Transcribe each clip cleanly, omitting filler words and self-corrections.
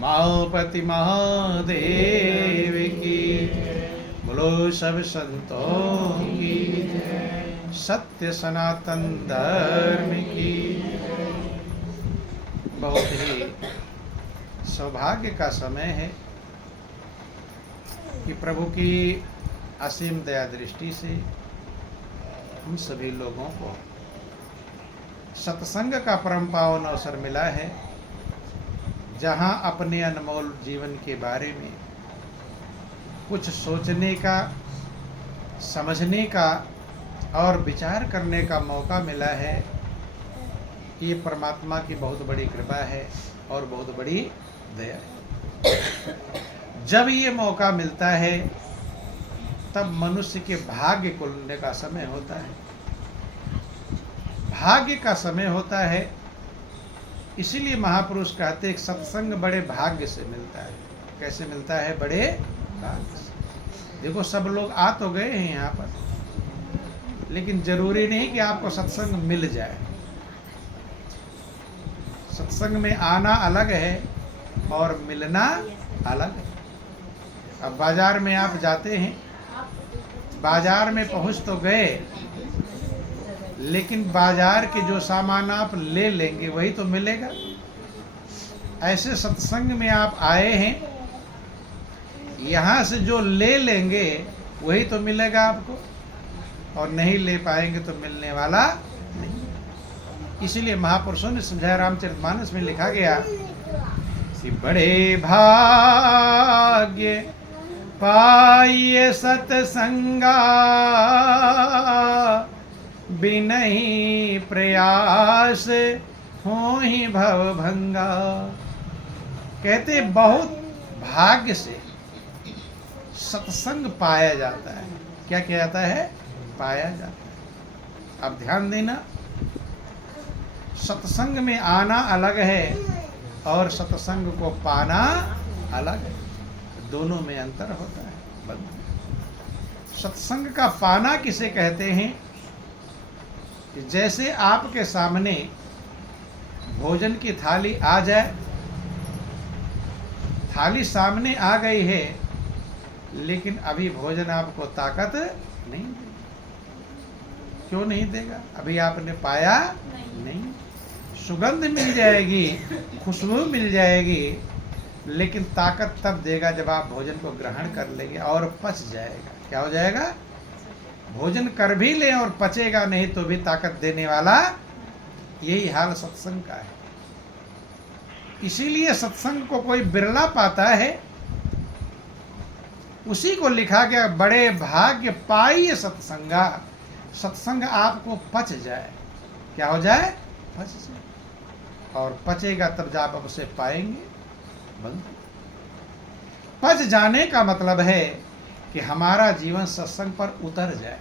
उमापति महादेव की, बोलो सब संतों की, सत्य सनातन धर्म की। बहुत ही सौभाग्य का समय है कि प्रभु की असीम दया दृष्टि से हम सभी लोगों को सत्संग का परम पावन अवसर मिला है, जहां अपने अनमोल जीवन के बारे में कुछ सोचने का, समझने का और विचार करने का मौका मिला है। ये परमात्मा की बहुत बड़ी कृपा है और बहुत बड़ी दया है। जब ये मौका मिलता है तब मनुष्य के भाग्य खुलने का समय होता है, भाग्य का समय होता है। इसीलिए महापुरुष कहते हैं सत्संग बड़े भाग्य से मिलता है। कैसे मिलता है? बड़े भाग्य से। देखो सब लोग आ तो गए हैं यहाँ पर, लेकिन जरूरी नहीं कि आपको सत्संग मिल जाए। सत्संग में आना अलग है और मिलना अलग है। अब बाजार में आप जाते हैं, बाजार में पहुंच तो गए, लेकिन बाजार के जो सामान आप ले लेंगे वही तो मिलेगा। ऐसे सत्संग में आप आए हैं, यहाँ से जो ले लेंगे वही तो मिलेगा आपको, और नहीं ले पाएंगे तो मिलने वाला नहीं। इसीलिए महापुरुषों ने समझाया, रामचरितमानस में लिखा गया कि बड़े भाग्य पाइए सत्संगा, बिनहि प्रयास हो ही भव भंगा। कहते बहुत भाग्य से सत्संग पाया जाता है। क्या किया जाता है? पाया जाता है। अब ध्यान देना, सत्संग में आना अलग है और सत्संग को पाना अलग है। दोनों में अंतर होता है। सत्संग का पाना किसे कहते हैं? कि जैसे आपके सामने भोजन की थाली आ जाए, थाली सामने आ गई है, लेकिन अभी भोजन आपको ताकत नहीं देगा। क्यों नहीं देगा? अभी आपने पाया नहीं। सुगंध मिल जाएगी, खुशबू मिल जाएगी, लेकिन ताकत तब देगा जब आप भोजन को ग्रहण कर लेंगे और पच जाएगा। क्या हो जाएगा? भोजन कर भी ले और पचेगा नहीं तो भी ताकत देने वाला। यही हाल सत्संग का है। इसीलिए सत्संग को कोई बिरला पाता है। उसी को लिखा गया, बड़े भाग्य पाइए सत्संगा। सत्संग आपको पच जाए। क्या हो जाए? पच जाए। और पचेगा तब जब आप उसे पाएंगे। पच जाने का मतलब है कि हमारा जीवन सत्संग पर उतर जाए।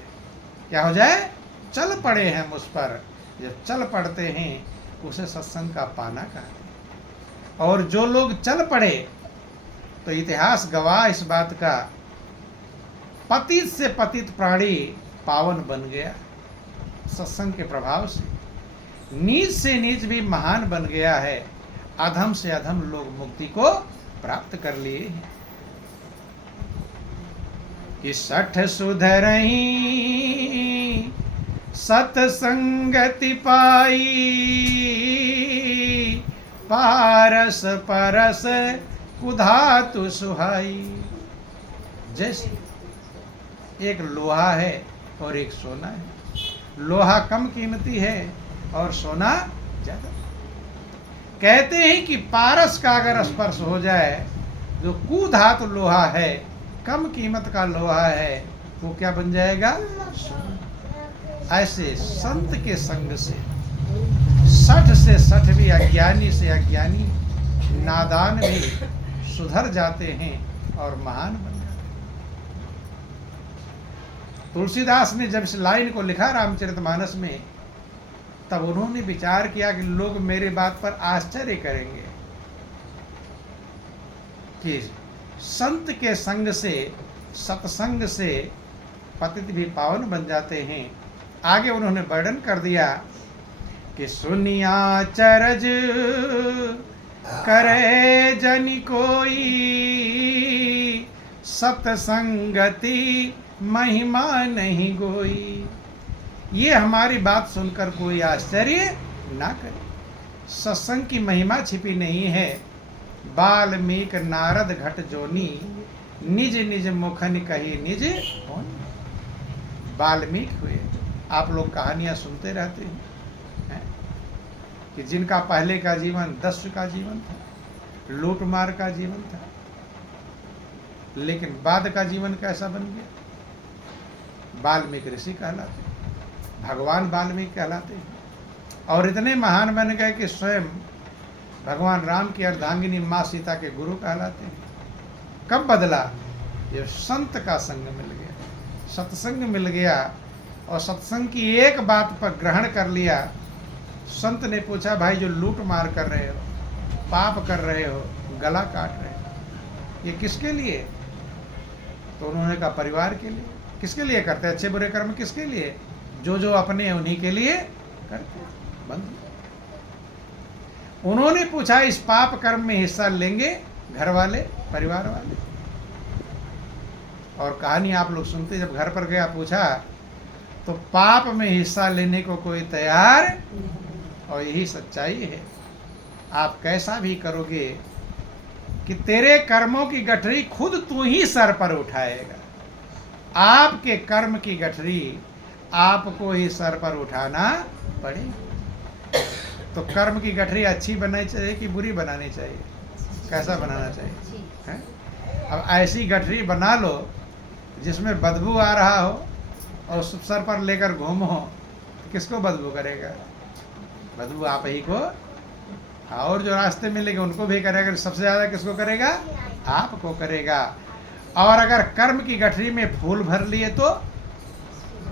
क्या हो जाए? चल पड़े हैं उस पर। जब चल पड़ते हैं उसे सत्संग का पाना कहते हैं। और जो लोग चल पड़े तो इतिहास गवाह इस बात का, पतित से पतित प्राणी पावन बन गया सत्संग के प्रभाव से। नीच से नीच भी महान बन गया है। अधम से अधम लोग मुक्ति को प्राप्त कर लिए हैं। कि सठ सुधरही सत्संगति पाई, पारस परस कुधातु सुहाई। जैसे एक लोहा है और एक सोना है। लोहा कम कीमती है और सोना ज्यादा। कहते हैं कि पारस का अगर स्पर्श हो जाए, जो कुधातु लोहा है, कम कीमत का लोहा है, वो क्या बन जाएगा? ऐसे संत के संग से सठ से सठ भी, अज्ञानी से अज्ञानी, नादान भी सुधर जाते हैं और महान बन जाते हैं। तुलसीदास ने जब इस लाइन को लिखा रामचरितमानस में, तब उन्होंने विचार किया कि लोग मेरी बात पर आश्चर्य करेंगे कि संत के संग से, सत्संग से पतित भी पावन बन जाते हैं। आगे उन्होंने वर्णन कर दिया कि सुनिया चरज करे जनि कोई सत्संगति महिमा नहीं गोई। ये हमारी बात सुनकर कोई आश्चर्य ना करे। सत्संग की महिमा छिपी नहीं है। बाल्मीक नारद घट जोनी, निज निज मुखन कही निज होनी। वाल्मीकि हुए। आप लोग कहानियां सुनते रहते हैं कि जिनका पहले का जीवन दस्यु का जीवन था, लूट मार का जीवन था, लेकिन बाद का जीवन कैसा बन गया। वाल्मीकि ऋषि कहलाते हैं, भगवान वाल्मीकि कहलाते हैं, और इतने महान बन गए कि स्वयं भगवान राम की अर्धांगिनी माँ सीता के गुरु कहलाते हैं। कब बदला? ये संत का संग मिल गया, सत्संग मिल गया, और सत्संग की एक बात पर ग्रहण कर लिया। संत ने पूछा, भाई जो लूट मार कर रहे हो, पाप कर रहे हो, गला काट रहे हो, ये किसके लिए? तो उन्होंने कहा परिवार के लिए। किसके लिए करते? अच्छे बुरे कर्म किसके लिए? जो जो अपने हैं उन्हीं के लिए करते। बंद। उन्होंने पूछा, इस पाप कर्म में हिस्सा लेंगे घर वाले, परिवार वाले? और कहानी आप लोग सुनते, जब घर पर गया पूछा तो पाप में हिस्सा लेने को कोई तैयार, और यही सच्चाई है। आप कैसा भी करोगे कि तेरे कर्मों की गठरी खुद तू ही सर पर उठाएगा। आपके कर्म की गठरी आपको ही सर पर उठाना पड़ेगी। तो कर्म की गठरी अच्छी बनानी चाहिए कि बुरी बनानी चाहिए? कैसा बनाना चाहिए है? अब ऐसी गठरी बना लो जिसमें बदबू आ रहा हो और सर पर लेकर घूमो, तो किसको बदबू करेगा? बदबू आप ही को, और जो रास्ते मिलेंगे उनको भी करेगा। सबसे ज़्यादा किसको करेगा? आपको करेगा। और अगर कर्म की गठरी में फूल भर लिए तो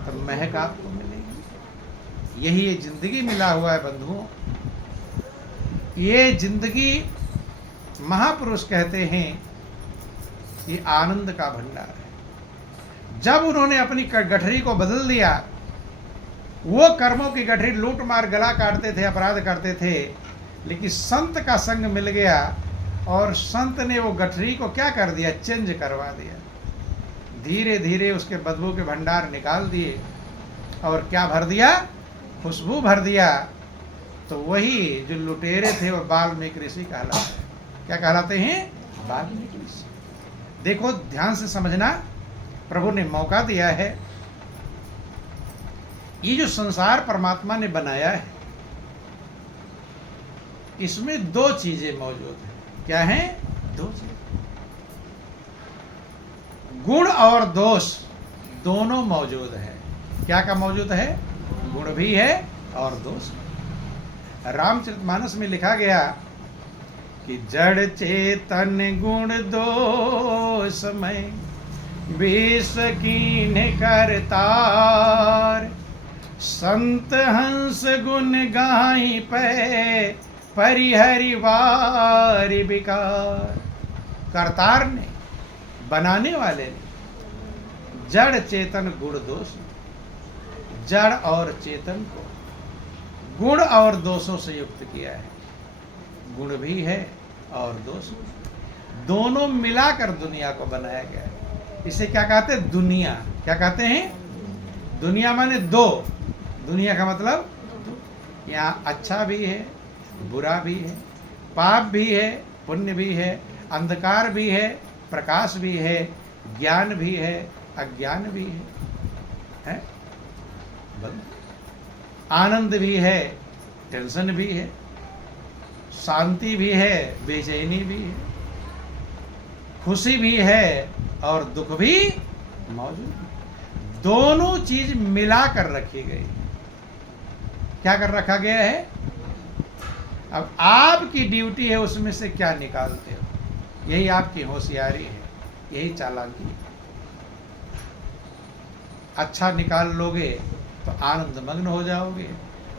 महक आपको मिलेगी। यही ये जिंदगी मिला हुआ है बंधुओं। ये जिंदगी महापुरुष कहते हैं ये आनंद का भंडार है। जब उन्होंने अपनी गठरी को बदल दिया, वो कर्मों की गठरी लूट मार गला काटते थे, अपराध करते थे, लेकिन संत का संग मिल गया और संत ने वो गठरी को क्या कर दिया? चेंज करवा दिया। धीरे धीरे उसके बदबू के भंडार निकाल दिए और क्या भर दिया? खुशबू भर दिया। तो वही जो लुटेरे थे वो वाल्मीकि ऋषि कहलाते हैं। क्या कहलाते हैं? वाल्मीकि ऋषि। देखो ध्यान से समझना, प्रभु ने मौका दिया है। ये जो संसार परमात्मा ने बनाया है, इसमें दो चीजें मौजूद हैं। क्या हैं? दो चीजें, गुण और दोष दोनों मौजूद है। क्या क्या मौजूद है? गुण भी है और दोष भी। रामचरितमानस में लिखा गया कि जड़ चेतन गुण दोष में विष कीन करतार, संत हंस गुण गाई पे परिहरि वारि विकार। करतार ने, बनाने वाले ने जड़ चेतन गुण दोष, जड़ और चेतन को गुण और दोषों से युक्त किया है। गुण भी है और दोष भी, दोनों मिलाकर दुनिया को बनाया गया है। इसे क्या कहते हैं? दुनिया। क्या कहते हैं? दुनिया माने दो। दुनिया का मतलब यहाँ अच्छा भी है, बुरा भी है, पाप भी है, पुण्य भी है, अंधकार भी है, प्रकाश भी है, ज्ञान भी है, अज्ञान भी है? आनंद भी है, टेंशन भी है, शांति भी है, बेचैनी भी है, खुशी भी है और दुख भी मौजूद है। दोनों चीज मिला कर रखी गई। क्या कर रखा गया है? अब आपकी ड्यूटी है उसमें से क्या निकालते हो। यही आपकी होशियारी है, यही चालाकी है। अच्छा निकाल लोगे तो आनंद मग्न हो जाओगे,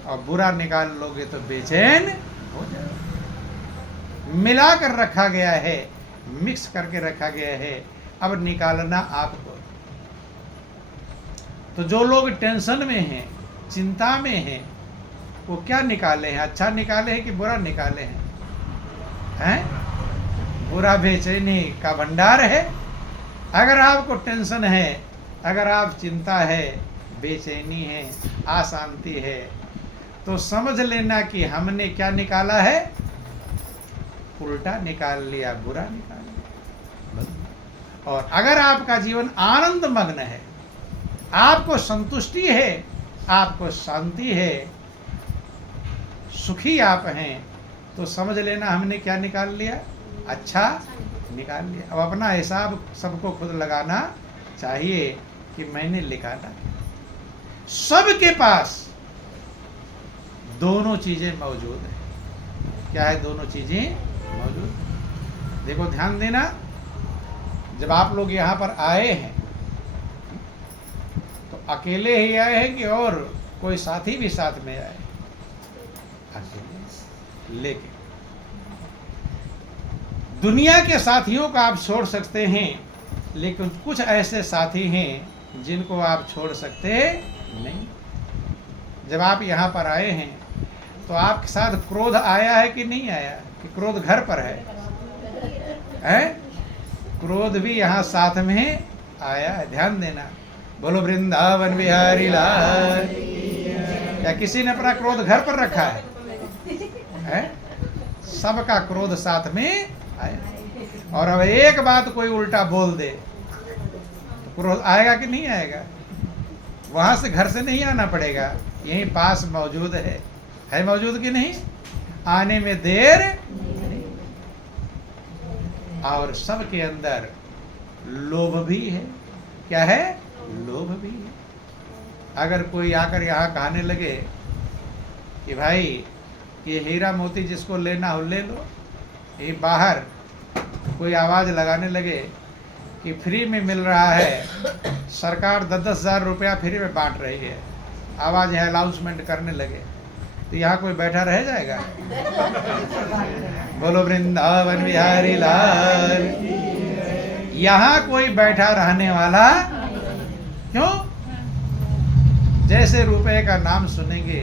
और बुरा निकाल लोगे तो बेचैन हो जाओगे। मिला कर रखा गया है, मिक्स करके रखा गया है। अब निकालना आपको। तो जो लोग टेंशन में हैं, चिंता में हैं, वो क्या निकाले हैं? अच्छा निकाले हैं कि बुरा निकाले हैं? हैं? बुरा बेचैनी का भंडार है। अगर आपको टेंशन है, अगर आप चिंता है, बेचैनी है, अशांति है, तो समझ लेना कि हमने क्या निकाला है, उल्टा निकाल लिया, बुरा निकाल लिया। और अगर आपका जीवन आनंद मग्न है, आपको संतुष्टि है, आपको शांति है, सुखी आप हैं, तो समझ लेना हमने क्या निकाल लिया, अच्छा निकाल लिया। अब अपना हिसाब सबको खुद लगाना चाहिए कि मैंने निकाला। सबके पास दोनों चीजें मौजूद है। क्या है? दोनों चीजें मौजूद। देखो ध्यान देना, जब आप लोग यहाँ पर आए हैं तो अकेले ही आए हैं कि और कोई साथी भी साथ में आए? अकेले। लेकिन दुनिया के साथियों को आप छोड़ सकते हैं, लेकिन कुछ ऐसे साथी हैं जिनको आप छोड़ सकते नहीं। जब आप यहाँ पर आए हैं तो आपके साथ क्रोध आया है कि नहीं आया? कि क्रोध घर पर है? क्रोध भी यहाँ साथ में आया है। ध्यान देना। बोलो वृंदावन बिहारी लाल। या किसी ने अपना क्रोध घर पर रखा है? सबका क्रोध साथ में आया। और अब एक बात कोई उल्टा बोल दे तो क्रोध आएगा कि नहीं आएगा? वहां से घर से नहीं आना पड़ेगा, यहीं पास मौजूद है मौजूद कि नहीं? आने में देर नहीं। और सबके अंदर लोभ भी है। क्या है? लोभ भी है। अगर कोई आकर यहाँ कहने लगे कि भाई ये हीरा मोती जिसको लेना हो ले लो, ये बाहर कोई आवाज़ लगाने लगे कि फ्री में मिल रहा है, सरकार 10-10 हज़ार रुपया फ्री में बांट रही है, आवाज़ है अनाउंसमेंट करने लगे, तो यहाँ कोई बैठा रह जाएगा? बोलो वृंदावन बिहारी लाल। यहाँ कोई बैठा रहने वाला क्यों? जैसे रुपए का नाम सुनेंगे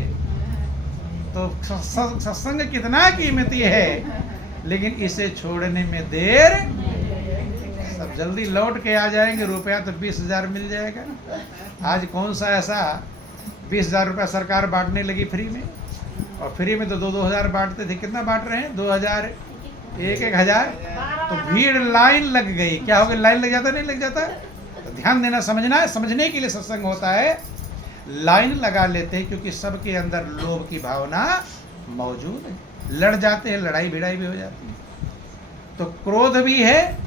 तो सत्संग कितना कीमती है, लेकिन इसे छोड़ने में देर, सब जल्दी लौट के आ जाएंगे। रुपया तो 20,000 मिल जाएगा। आज कौन सा ऐसा 20,000 रुपया सरकार बांटने लगी फ्री में? और फ्री में तो 2-2 हज़ार बांटते थे। कितना बांट रहे हैं? 2,000, 1-1 हज़ार। तो भीड़, लाइन लग गई। क्या हो गया? लाइन लग जाता नहीं लग जाता? तो ध्यान देना, समझना है। समझने के लिए सत्संग होता है। लाइन लगा लेते हैं क्योंकि सबके अंदर लोभ की भावना मौजूद है। लड़ जाते हैं, लड़ाई भिड़ाई भी हो जाती है। तो क्रोध भी है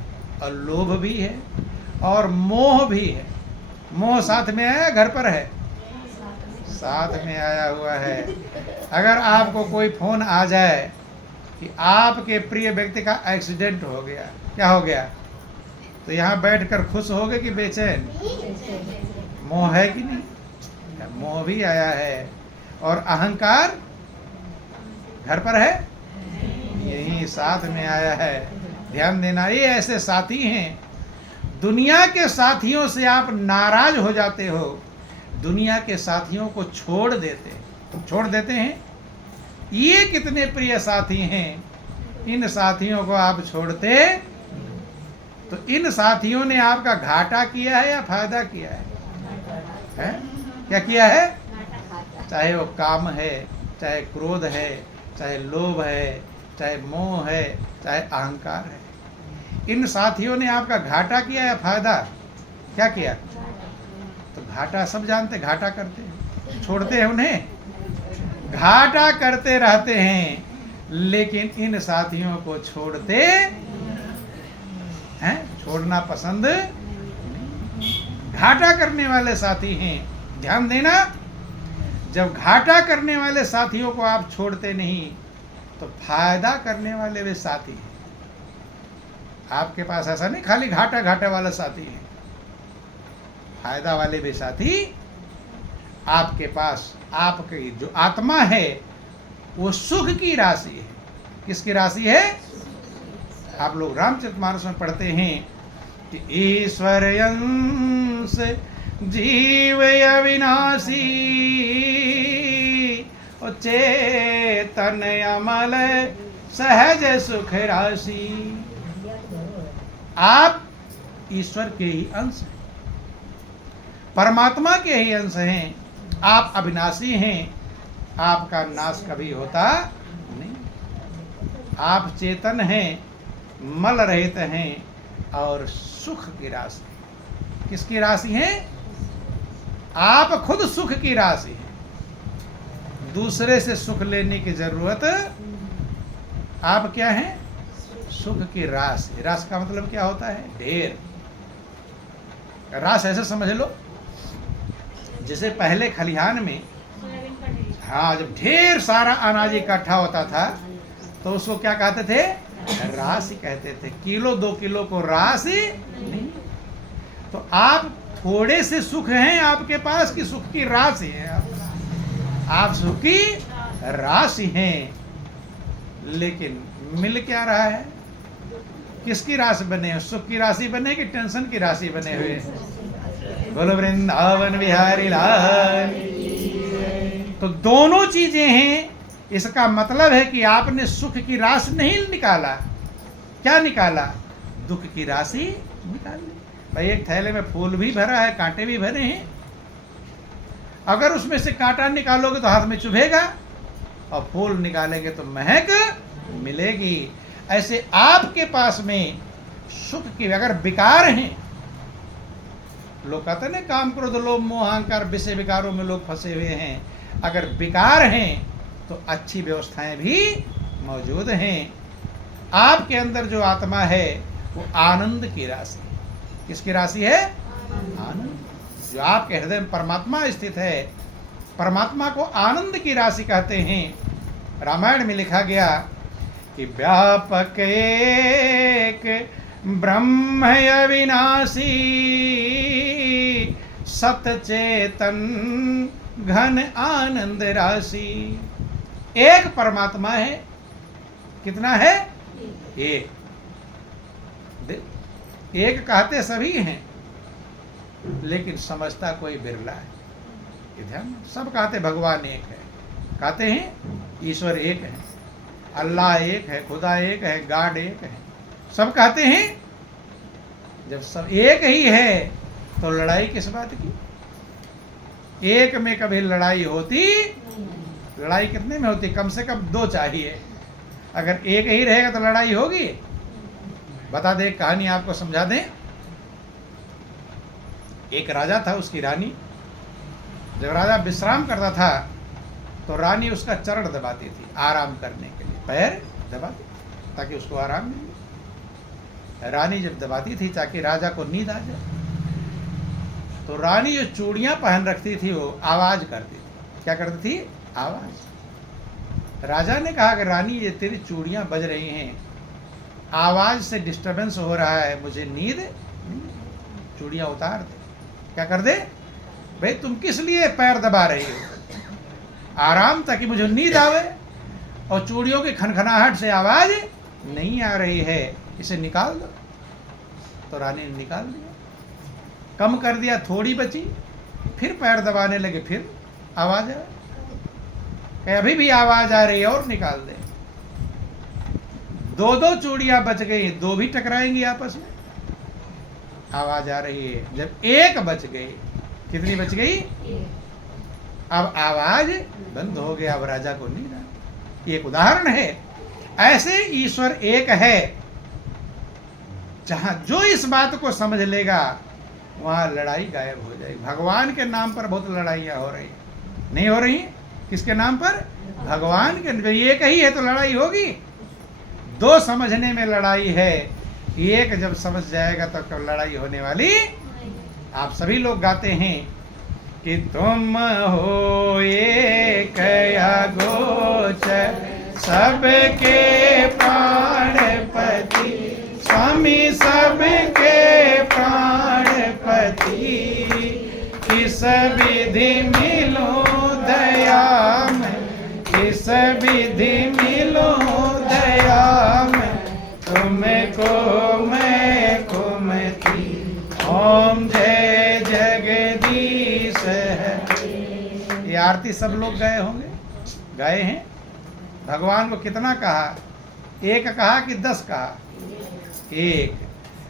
और लोभ भी है और मोह भी है। मोह साथ में आया, घर पर है? साथ में आया हुआ है। अगर आपको कोई फोन आ जाए कि आपके प्रिय व्यक्ति का एक्सीडेंट हो गया, क्या हो गया, तो यहाँ बैठकर खुश होगे कि बेचैन? मोह है कि नहीं? मोह भी आया है। और अहंकार घर पर है, यही साथ में आया है। ध्यान देना, ये ऐसे साथी हैं। दुनिया के साथियों से आप नाराज हो जाते हो, दुनिया के साथियों को छोड़ देते हैं। ये कितने प्रिय साथी हैं। इन साथियों को आप छोड़ते तो इन साथियों ने आपका घाटा किया है या फायदा किया है? क्या किया है? चाहे वो काम है, चाहे क्रोध है, चाहे लोभ है, चाहे मोह है, चाहे अहंकार है। इन साथियों ने आपका घाटा किया या फायदा? क्या किया? तो घाटा सब जानते, घाटा करते हैं, छोड़ते हैं उन्हें, घाटा करते रहते हैं। लेकिन इन साथियों को छोड़ते हैं, छोड़ना पसंद नहीं। घाटा करने वाले साथी हैं। ध्यान देना, जब घाटा करने वाले साथियों को आप छोड़ते नहीं तो फायदा करने वाले वे साथी हैं। आपके पास ऐसा नहीं खाली घाटा वाला साथी है, फायदा वाले भी साथी आपके पास। आपकी जो आत्मा है वो सुख की राशि है। किसकी राशि है? आप लोग रामचरितमानस में पढ़ते हैं कि ईश्वर अंश जीव अविनाशी और चेतन अमल सहज सुख राशि। आप ईश्वर के ही अंश हैं, परमात्मा के ही अंश हैं। आप अविनाशी हैं, आपका नाश कभी होता नहीं। आप चेतन हैं, मल रहित हैं और सुख की राशि। किसकी राशि है? आप खुद सुख की राशि हैं। दूसरे से सुख लेने की जरूरत, आप क्या हैं? सुख की राशि। राशि का मतलब क्या होता है? ढेर। राशि ऐसे समझ लो, जैसे पहले खलिहान में, हाँ, जब ढेर सारा अनाज इकट्ठा होता था तो उसको क्या कहते थे? राशि कहते थे। किलो 2 किलो को राशि नहीं। तो आप थोड़े से सुख हैं आपके पास कि सुख की राशि है? आप सुख की राशि हैं, लेकिन मिल क्या रहा है? किसकी राशि बने हो? सुख की राशि बने कि टेंशन की राशि बने हुए? बोलो वृंदावन बिहारी लाल। तो दोनों चीजें हैं। इसका मतलब है कि आपने सुख की राशि नहीं निकाला। क्या निकाला? दुख की राशि निकाल ली। भाई एक थैले में फूल भी भरा है, कांटे भी भरे हैं। अगर उसमें से कांटा निकालोगे तो हाथ में चुभेगा, और फूल निकालेंगे तो महक मिलेगी। ऐसे आपके पास में सुख की अगर विकार हैं, लोग कहते ना काम क्रोध लोभ मोह अहंकार विषय विकारों में लोग फंसे हुए हैं, अगर विकार हैं तो अच्छी व्यवस्थाएं भी मौजूद हैं। आपके अंदर जो आत्मा है वो आनंद की राशि। किसकी राशि है? आनंद। जो आपके हृदय में परमात्मा स्थित है, परमात्मा को आनंद की राशि कहते हैं। रामायण में लिखा गया कि व्यापक एक ब्रह्म अविनाशी, सतचेतन घन आनंद राशि। एक परमात्मा है। कितना है? एक। एक कहते सभी हैं, लेकिन समझता कोई बिरला है। ये ध्यान। सब कहते भगवान एक है, कहते हैं ईश्वर एक है, अल्लाह एक है, खुदा एक है, गॉड एक है, सब कहते हैं। जब सब एक ही है तो लड़ाई किस बात की? एक में कभी लड़ाई होती? लड़ाई कितने में होती? कम से कम 2 चाहिए। अगर एक ही रहेगा तो लड़ाई होगी? बता दे, कहानी आपको समझा दें। एक राजा था, उसकी रानी। जब राजा विश्राम करता था तो रानी उसका चरण दबाती थी आराम करने के लिए, पैर दबाती ताकि उसको आराम मिले। रानी जब दबाती थी ताकि राजा को नींद आ जाए, तो रानी जो चूड़ियां पहन रखती थी वो आवाज करती थी। क्या करती थी? आवाज। राजा ने कहा कि रानी, ये तेरी चूड़ियां बज रही हैं, आवाज से डिस्टरबेंस हो रहा है, मुझे नींद, चूड़ियां उतार दे। क्या कर दे? भाई तुम किस लिए पैर दबा रही हो? आराम ताकि मुझे नींद आवे, और चूड़ियों की खनखनाहट से आवाज नहीं आ रही है, इसे निकाल दो। तो रानी ने निकाल दिया, कम कर दिया, थोड़ी बची, फिर पैर दबाने लगे, फिर आवाज आए। अभी भी आवाज आ रही है, और निकाल दे। 2 चूड़ियां बच गई, 2 भी टकराएंगी आपस में, आवाज आ रही है। जब 1 बच गई, कितनी बच गई? अब आवाज बंद हो गया, अब राजा को नींद आ गई। एक उदाहरण है। ऐसे ईश्वर एक है। जहां जो इस बात को समझ लेगा वहां लड़ाई गायब हो जाएगी। भगवान के नाम पर बहुत लड़ाइयां हो रही, नहीं हो रही? किसके नाम पर? भगवान के। जो एक ही है तो लड़ाई होगी? 2 समझने में लड़ाई है, एक जब समझ जाएगा तो लड़ाई होने वाली। आप सभी लोग गाते हैं कि तुम हो एक अगोचर सबके प्राणपति, स्वामी सबके प्राणपति, किस विधि मिलो दया में, किस विधि मिलो दया में, तुमको मैं कुमति, ओम जय जगदीश है। ये आरती सब लोग गए होंगे, गए हैं। भगवान को कितना कहा एक कहा कि 10 कहा? एक।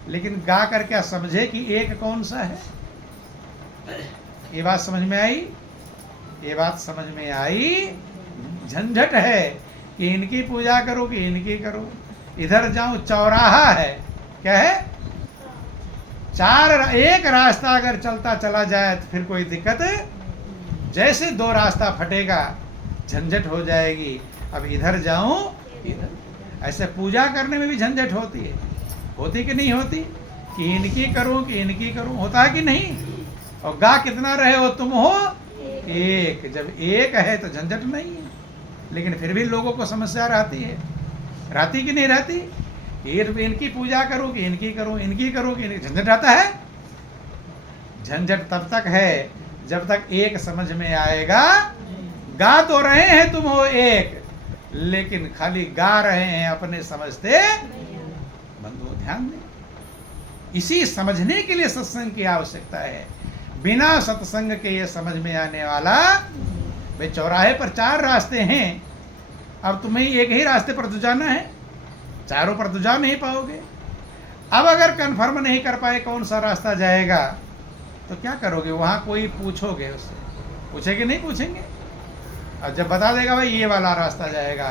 लेकिन गा कर क्या समझे कि एक कौन सा है? ये बात समझ में आई? ये बात समझ में आई? झंझट है कि इनकी पूजा करो कि इनकी करो। इधर जाऊं चौराहा है, क्या है? एक रास्ता अगर चलता चला जाए तो फिर कोई दिक्कत है? जैसे 2 रास्ता फटेगा झंझट हो जाएगी। अब इधर जाऊं इधर। ऐसे पूजा करने में भी झंझट होती है, होती कि नहीं होती? कि इनकी करूं कि इनकी करूं, होता है कि नहीं? और गा कितना रहे हो तुम हो? एक। जब एक है तो झंझट नहीं है। लेकिन फिर भी लोगों को समस्या रहती है, रहती कि नहीं रहती? इनकी पूजा करूं कि इनकी करूं, इनकी करूं कि इनकी, झंझट आता है। झंझट तब तक है जब तक एक समझ में आएगा। गा तो रहे हैं तुम हो एक, लेकिन खाली गा रहे हैं, अपने समझते। बंधु ध्यान दें, इसी समझने के लिए सत्संग की आवश्यकता है। बिना सत्संग के ये समझ में आने वाला। भाई चौराहे पर 4 रास्ते हैं, अब तुम्हें एक ही रास्ते पर तो जाना है, चारों पर तो जा नहीं पाओगे। अब अगर कंफर्म नहीं कर पाए कौन सा रास्ता जाएगा तो क्या करोगे? वहां कोई पूछोगे उससे? पूछेंगे नहीं? पूछेंगे। और जब बता देगा भाई ये वाला रास्ता जाएगा,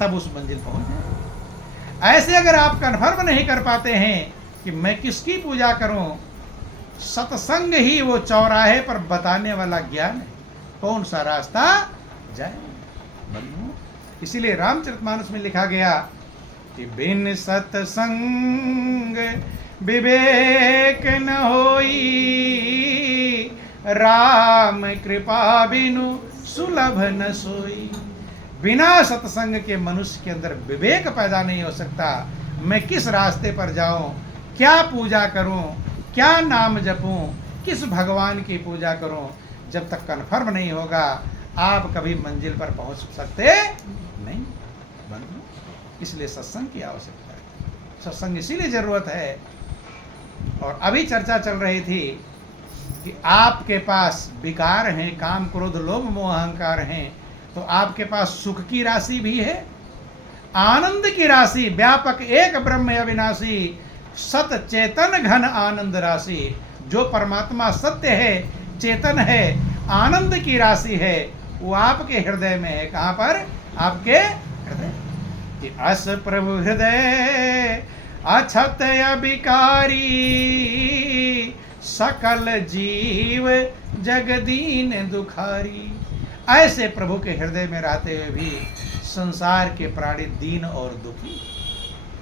तब उस मंजिल पहुंच जाए। ऐसे अगर आप कंफर्म नहीं कर पाते हैं कि मैं किसकी पूजा करूं, सत्संग ही वो चौराहे पर बताने वाला ज्ञान है, कौन सा रास्ता जाए। बंधु, इसीलिए रामचरितमानस में लिखा गया कि बिन सत्संग विवेक न होई, राम कृपा बिनु सुलभ न सोई। बिना सत्संग के मनुष्य के अंदर विवेक पैदा नहीं हो सकता। मैं किस रास्ते पर जाऊं, क्या पूजा करूं, क्या नाम जपूं, किस भगवान की पूजा करूं, जब तक कन्फर्म नहीं होगा आप कभी मंजिल पर पहुंच सकते नहीं। बंधु, इसलिए सत्संग की आवश्यकता है। सत्संग इसीलिए जरूरत है। और अभी चर्चा चल रही थी कि आपके पास विकार हैं, काम क्रोध लोभ मोह अहंकार हैं, तो आपके पास सुख की राशि भी है, आनंद की राशि, व्यापक एक ब्रह्म अविनाशी, सत चेतन घन आनंद राशि। जो परमात्मा सत्य है, चेतन है, आनंद की राशि है, वो आपके हृदय में है। कहां पर? आपके हृदय। कि अस प्रभु हृदय अछत अभिकारी, सकल जीव जगदीन दुखारी। ऐसे प्रभु के हृदय में रहते हुए भी संसार के प्राणी दीन और दुखी।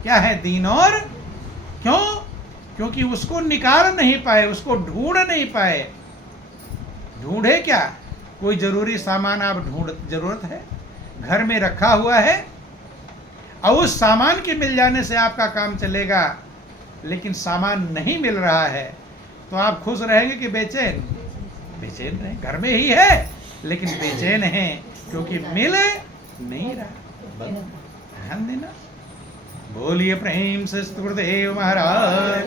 क्या है दीन और? क्यों? क्योंकि उसको निकाल नहीं पाए, उसको ढूंढ नहीं पाए। ढूंढे क्या? कोई जरूरी सामान आप जरूरत है, घर में रखा हुआ है, और उस सामान के मिल जाने से आपका काम चलेगा, लेकिन सामान नहीं मिल रहा है तो आप खुश रहेंगे कि बेचैन? बेचैन रहे। घर में ही है लेकिन बेचैन है, क्योंकि मिल नहीं रहा। ध्यान देना। बोलिए प्रेम से गुरुदेव महाराज।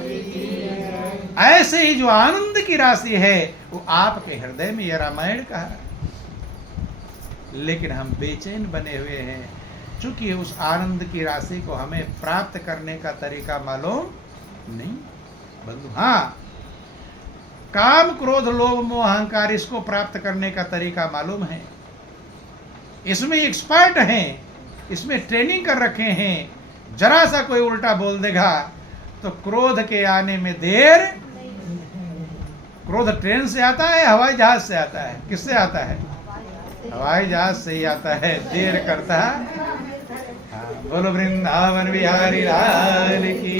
ऐसे ही जो आनंद की राशि है वो आपके हृदय में, ये रामायण का है। लेकिन हम बेचैन बने हुए हैं, चूंकि उस आनंद की राशि को हमें प्राप्त करने का तरीका मालूम नहीं। बंधु, हाँ, काम क्रोध लोभ मोह अहंकार, इसको प्राप्त करने का तरीका मालूम है, इसमें एक्सपर्ट हैं, इसमें ट्रेनिंग कर रखे हैं। जरा सा कोई उल्टा बोल देगा तो क्रोध के आने में देर। क्रोध ट्रेन से आता है, हवाई जहाज से आता है? किससे आता है? हवाई जहाज से ही आता है, देर करता है। हाँ, बोलो वृंदावन बिहारी लाल की,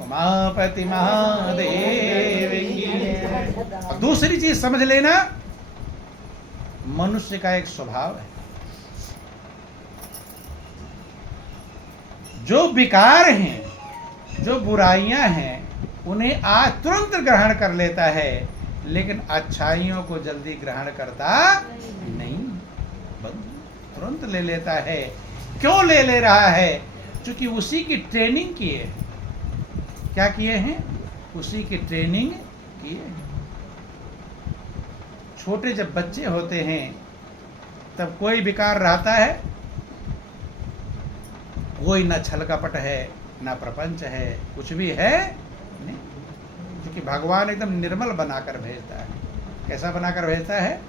उमापति महादेव की। और दूसरी चीज समझ लेना, मनुष्य का एक स्वभाव है, जो विकार हैं, जो बुराइयां हैं, उन्हें आज तुरंत ग्रहण कर लेता है, लेकिन अच्छाइयों को जल्दी ग्रहण करता नहीं। तुरंत ले लेता है। क्यों ले रहा है? क्योंकि उसी की ट्रेनिंग किए। क्या किए हैं? उसी की ट्रेनिंग किए। छोटे जब बच्चे होते हैं तब कोई विकार रहता है? कोई ना छल कपट है, ना प्रपंच है, कुछ भी है नहीं, क्योंकि भगवान एकदम निर्मल बनाकर भेजता है। कैसा बनाकर भेजता है?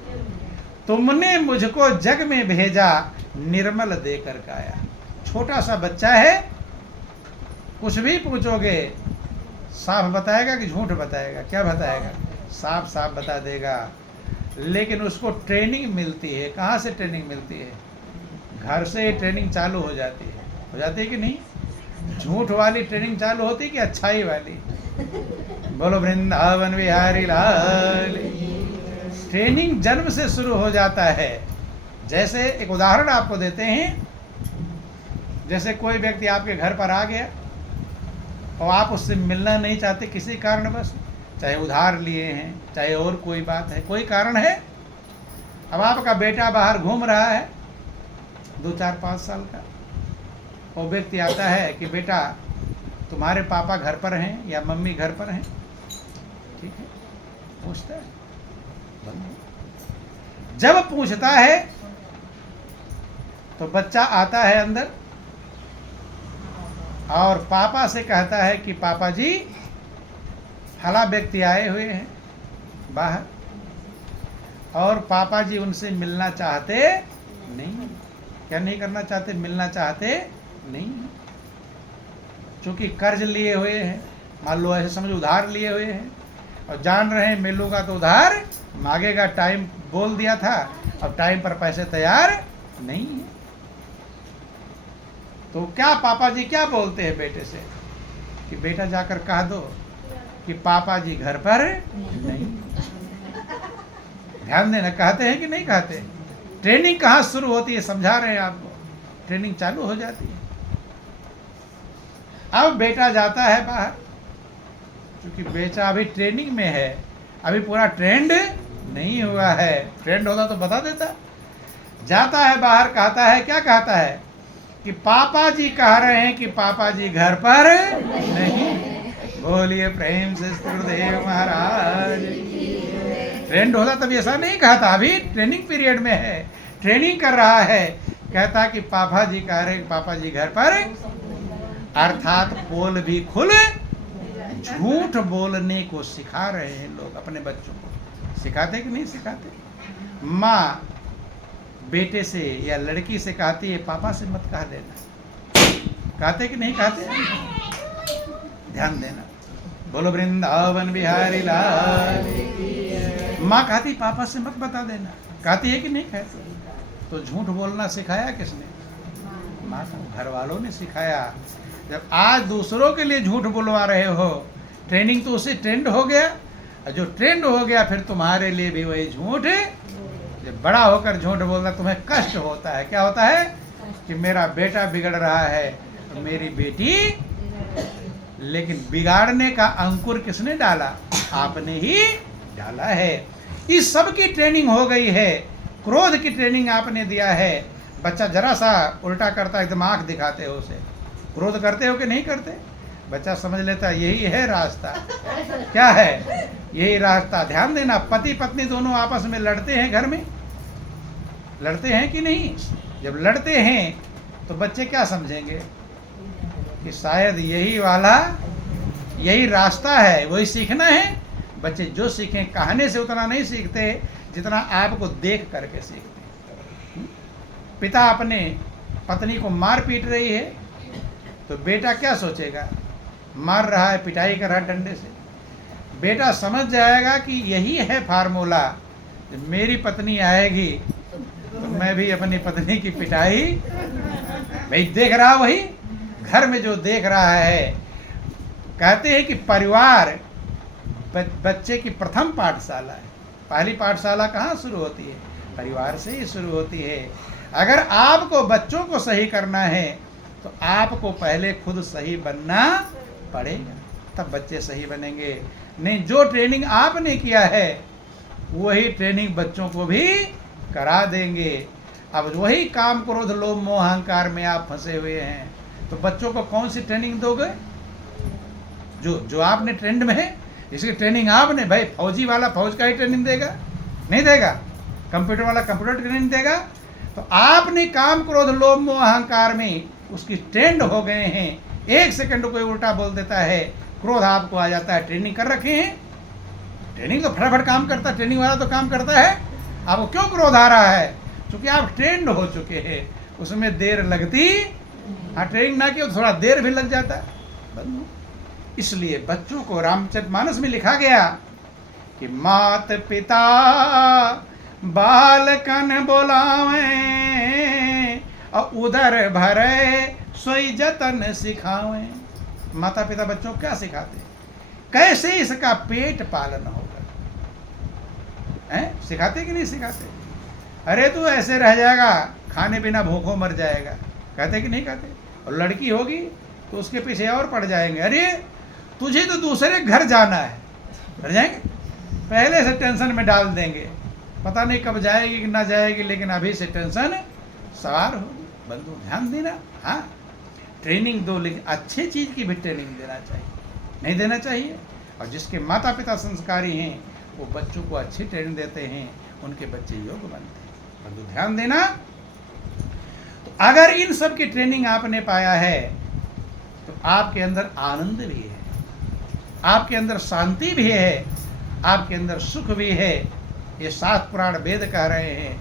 तुमने मुझको जग में भेजा, निर्मल देकर काया। छोटा सा बच्चा है, कुछ भी पूछोगे साफ बताएगा कि झूठ बताएगा? क्या बताएगा? साफ साफ बता देगा। लेकिन उसको ट्रेनिंग मिलती है। कहाँ से ट्रेनिंग मिलती है? घर से ट्रेनिंग चालू हो जाती है। हो जाती है कि नहीं? झूठ वाली ट्रेनिंग चालू होती है कि अच्छाई वाली? बोलो वृंदावन बिहारी लाल। ट्रेनिंग जन्म से शुरू हो जाता है। जैसे एक उदाहरण आपको देते हैं, जैसे कोई व्यक्ति आपके घर पर आ गया और आप उससे मिलना नहीं चाहते किसी कारणवश, चाहे उधार लिए हैं, चाहे और कोई बात है, कोई कारण है। अब आपका बेटा बाहर घूम रहा है 2, 4, 5 साल का, वो व्यक्ति आता है कि बेटा तुम्हारे पापा घर पर हैं या मम्मी घर पर हैं? ठीक है, पूछता है। जब पूछता है तो बच्चा आता है अंदर और पापा से कहता है कि पापा जी फला व्यक्ति आए हुए हैं बाहर, और पापा जी उनसे मिलना चाहते नहीं। क्या नहीं करना चाहते? मिलना चाहते नहीं, क्योंकि कर्ज लिए हुए हैं, मान लो ऐसे समझो उधार लिए हुए हैं, और जान रहे हैं मिलूंगा तो उधार मांगेगा। टाइम बोल दिया था, अब टाइम पर पैसे तैयार नहीं है। तो क्या पापा जी क्या बोलते हैं बेटे से कि बेटा जाकर कह दो कि पापा जी घर पर नहीं। ध्यान देना, कहते हैं कि नहीं कहते? ट्रेनिंग कहाँ शुरू होती है? समझा रहे हैं आपको, ट्रेनिंग चालू हो जाती है। अब बेटा जाता है बाहर, क्योंकि बेटा अभी ट्रेनिंग में है, अभी पूरा ट्रेंड नहीं हुआ है। ट्रेंड होता तो बता देता। जाता है बाहर, कहता है, क्या कहता है कि पापा जी कह रहे हैं कि पापा जी घर पर नहीं। बोलिए प्रेम से गुरुदेव महाराज। ट्रेंड होता तभी ऐसा नहीं कहता, अभी ट्रेनिंग पीरियड में है, ट्रेनिंग कर रहा है। कहता कि पापा जी कह रहे हैं पापा जी घर पर, अर्थात पोल भी खुल। झूठ बोलने को सिखा रहे हैं लोग अपने बच्चों को। सिखाते कि नहीं सिखाते? माँ बेटे से या लड़की से कहती है पापा से मत कह देना। कहते कि नहीं कहते? ध्यान देना। बोलो वृंदावन बिहारी लाल। माँ कहती पापा से मत बता देना। कहती है कि नहीं कहती? तो झूठ बोलना सिखाया किसने? माँ को, घर वालों ने सिखाया। जब आज दूसरों के लिए झूठ बुलवा रहे हो, ट्रेनिंग तो उसे ट्रेंड हो गया, और जो ट्रेंड हो गया फिर तुम्हारे लिए भी वही झूठ। जब बड़ा होकर झूठ बोलना तुम्हें कष्ट होता है। क्या होता है? कि मेरा बेटा बिगड़ रहा है, मेरी बेटी। लेकिन बिगाड़ने का अंकुर किसने डाला? आपने ही डाला है। इस सब की ट्रेनिंग हो गई है। क्रोध की ट्रेनिंग आपने दिया है। बच्चा जरा सा उल्टा करता है, एकदम आँख दिखाते हो उसे। क्रोध करते हो कि नहीं करते? बच्चा समझ लेता है यही है रास्ता। क्या है? यही रास्ता। ध्यान देना, पति पत्नी दोनों आपस में लड़ते हैं, घर में लड़ते हैं कि नहीं? जब लड़ते हैं तो बच्चे क्या समझेंगे कि शायद यही वाला, यही रास्ता है, वही सीखना है। बच्चे जो सीखें, कहने से उतना नहीं सीखते जितना आपको देख करके सीखते। पिता अपने पत्नी को मार पीट रही है तो बेटा क्या सोचेगा? मार रहा है, पिटाई कर रहा है डंडे से। बेटा समझ जाएगा कि यही है फार्मूला, जब मेरी पत्नी आएगी तो मैं भी अपनी पत्नी की पिटाई। भाई देख रहा वही, घर में जो देख रहा है। कहते हैं कि परिवार बच्चे की प्रथम पाठशाला है। पहली पाठशाला कहाँ शुरू होती है? परिवार से ही शुरू होती है। अगर आपको बच्चों को सही करना है तो आपको पहले खुद सही बनना पड़ेगा, तब बच्चे सही बनेंगे। नहीं, जो ट्रेनिंग आपने किया है वही ट्रेनिंग बच्चों को भी करा देंगे। अब वही काम क्रोध लोभ मोह अहंकार में आप फंसे हुए हैं, तो बच्चों को कौन सी ट्रेनिंग दोगे? जो आपने ट्रेंड में है, इसकी ट्रेनिंग आपने। भाई फौजी वाला फौज का ही ट्रेनिंग देगा? नहीं देगा। कंप्यूटर वाला कंप्यूटर ट्रेनिंग देगा? तो आपने काम क्रोध लोभ मोह अहंकार में उसकी ट्रेंड हो गए हैं। 1 सेकंड कोई उल्टा बोल देता है, क्रोध आपको आ जाता है। ट्रेनिंग कर रखे हैं, ट्रेनिंग तो फटाफट काम करता है, ट्रेनिंग वाला तो काम करता है। आपको क्यों क्रोध आ रहा है? क्योंकि आप ट्रेंड हो चुके हैं, उसमें देर लगती। हाँ, ट्रेनिंग ना की तो थोड़ा देर भी लग जाता है। इसलिए बच्चों को रामचरितमानस में लिखा गया कि मात पिता बालकन बोलावे और उदर भरे सोई जतन सिखावे। माता पिता बच्चों को क्या सिखाते, कैसे इसका पेट पालन होगा, सिखाते कि नहीं सिखाते? अरे तू ऐसे रह जाएगा, खाने बिना भूखों मर जाएगा, कहते कि नहीं कहते? और लड़की होगी तो उसके पीछे और पड़ जाएंगे, अरे तुझे तो दूसरे घर जाना है, डर जाएंगे, पहले से टेंशन में डाल देंगे। पता नहीं कब जाएगी कि ना जाएगी, लेकिन अभी से टेंशन सवार होगी। बंधु ध्यान देना। हाँ, ट्रेनिंग दो, लेकिन अच्छी चीज़ की भी ट्रेनिंग देना चाहिए, नहीं देना चाहिए। और जिसके माता पिता संस्कारी हैं वो बच्चों को अच्छी ट्रेनिंग देते हैं, उनके बच्चे योग्य बनते हैं। बंधु ध्यान देना। तो अगर इन सब की ट्रेनिंग आपने पाया है तो आपके अंदर आनंद भी है, आपके अंदर शांति भी है, आपके अंदर सुख भी है। ये 7 पुराण वेद कह रहे हैं।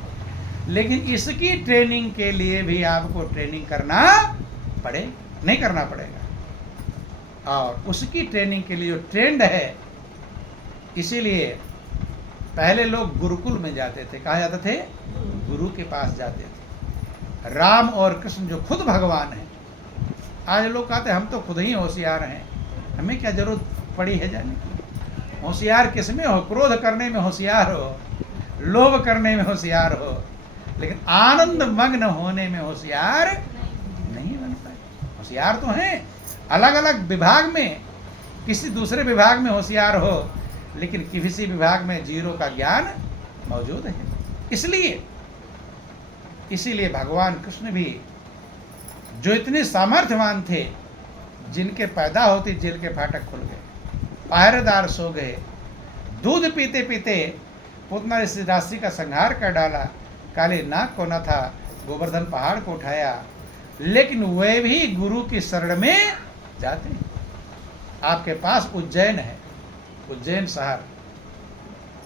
लेकिन इसकी ट्रेनिंग के लिए भी आपको ट्रेनिंग करना पड़े, नहीं करना पड़ेगा। और उसकी ट्रेनिंग के लिए जो ट्रेंड है, इसीलिए पहले लोग गुरुकुल में जाते थे। कहाँ जाते थे? गुरु के पास जाते थे। राम और कृष्ण जो खुद भगवान हैं, आज लोग कहते हैं हम तो खुद ही होशियार हैं, हमें क्या जरूरत पड़ी है जाने की। होशियार किसमें हो? क्रोध करने में होशियार हो, लोभ करने में होशियार हो, लेकिन आनंद मग्न होने में होशियार नहीं बन पाए। होशियार तो हैं अलग अलग विभाग में, किसी दूसरे विभाग में होशियार हो, लेकिन किसी विभाग में जीरो का ज्ञान मौजूद है। इसीलिए भगवान कृष्ण भी जो इतने सामर्थ्यवान थे, जिनके पैदा होते जेल के फाटक खुल गए, पहरेदार सो गए, दूध पीते पीते पूतना राशि का संहार कर डाला, काले नाग को न था, गोवर्धन पहाड़ को उठाया, लेकिन वे भी गुरु की शरण में जाते हैं। आपके पास उज्जैन है, उज्जैन शहर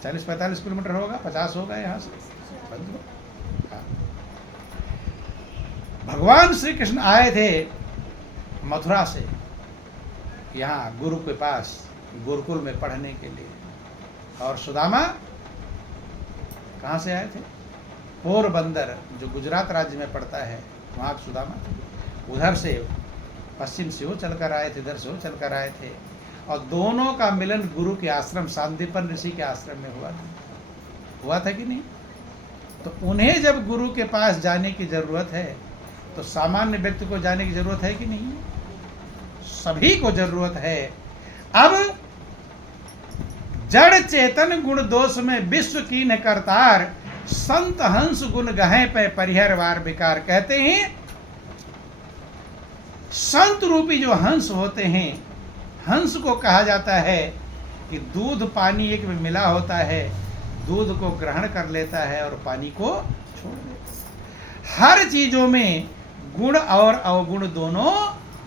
40-45 किलोमीटर होगा, 50 होगा यहाँ से। हाँ। भगवान श्री कृष्ण आए थे मथुरा से यहाँ गुरु के पास गुरुकुल में पढ़ने के लिए। और सुदामा कहाँ से आए थे? पोरबंदर, जो गुजरात राज्य में पड़ता है, वहाँ सुदामा। उधर से पश्चिम से वो चलकर आए थे, इधर से वो चलकर आए थे। और दोनों का मिलन गुरु के आश्रम सांदीपन ऋषि के आश्रम में हुआ था कि नहीं? तो उन्हें जब गुरु के पास जाने की जरूरत है तो सामान्य व्यक्ति को जाने की जरूरत है कि नहीं? सभी को जरूरत है। अब जड़ चेतन गुण दोष में विश्व कीन करतार, संत हंस गुण गहे पे परिहर वार विकार। कहते हैं संत रूपी जो हंस होते हैं, हंस को कहा जाता है कि दूध पानी एक में मिला होता है, दूध को ग्रहण कर लेता है और पानी को छोड़ देता है। हर चीजों में गुण और अवगुण दोनों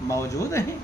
मौजूद हैं।